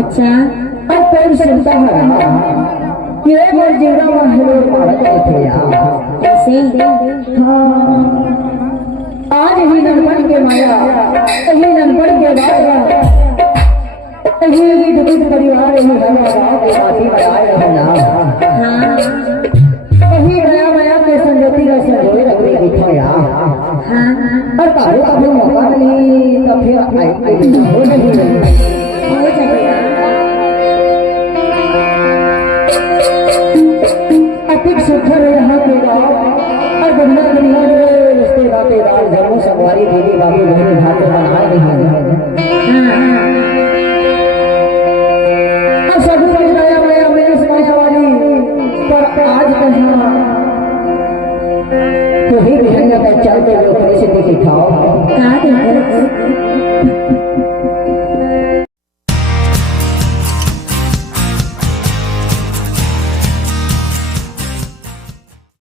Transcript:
अच्छा अब कौन सुनता है ये मोर जीरा महलो मारा थे यार ऐसे हाँ आज ही ननपन के माया यही ननपन के बाद यही दुखित परिवार यही हमारा गाँव के माटी बनाए रहना हाँ यही गया माया के संगति का संजोए रखने की था यार हाँ और तारो कभी मौका मिली तो फिर आई हो नहीं हो जाएगा अतिक सुखर यहाँ के गाँव और दुनिया दुनिया में रिश्तेदार धर्मों सवारी दीदी बाबी बहनी भाग्य बनाए रही हैं अब सभी बड़ी दया माया मेरी समाया वाली पर आज कहाँ तो ही विहंगा का चलते जो परिस्थिति की खाओ कहाँ